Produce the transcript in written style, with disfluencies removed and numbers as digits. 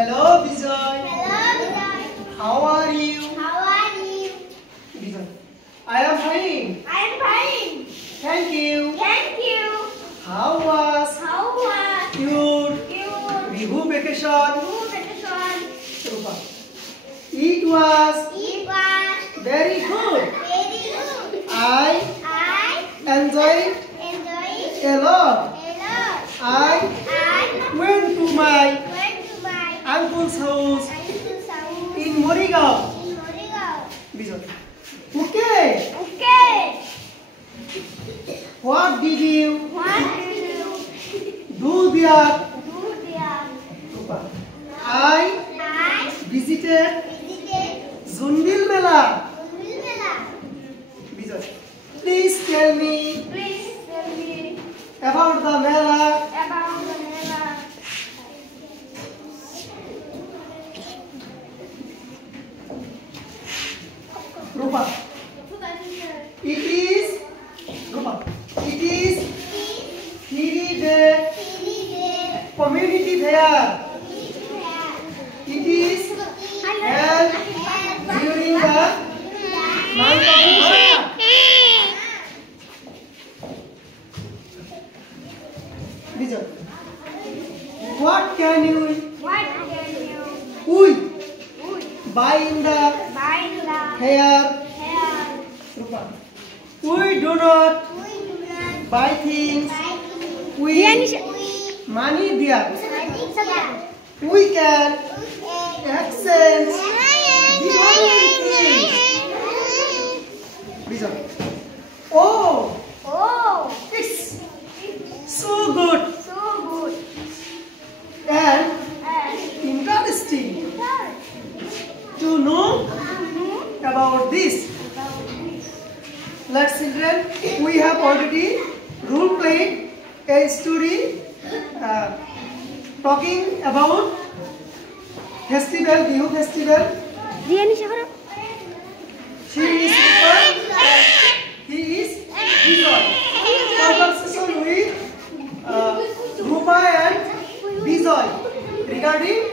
Hello, Bijoy. Hello, Bijoy. How are you? How are you? Bijoy. I am fine. I am fine. Thank you. Thank you. How was How was your your Bihu vacation? vacation? Rupa. It was It was very good. very good. I I enjoyed enjoyed a lot. a lot. I I went to my went to my uncle's house uncle's house in Morigao. in Morigao. Bijoy. Okay. Okay. What did you What did you do there? do there? Rupa. I I visited visited Zunbil Mela. Mela. Bijoy. Please tell me Please tell me about the Mela. about the Mela. Rupa. It is Rupa. It is 3-day community fair. It is held during the month of December. Bijoy. What can you What can you buy in the buy the fair? hair? Rupa. We do not We do not buy things buy with money there. we We can exchange different things. Bijoy. Oh, Oh, it's so good so good. and And interesting to know about this. Let's children, we have already role played a story talking about festival, Bihu festival. She is Rupa, he is Bijoy. Conversation with Rupa and Bijoy regarding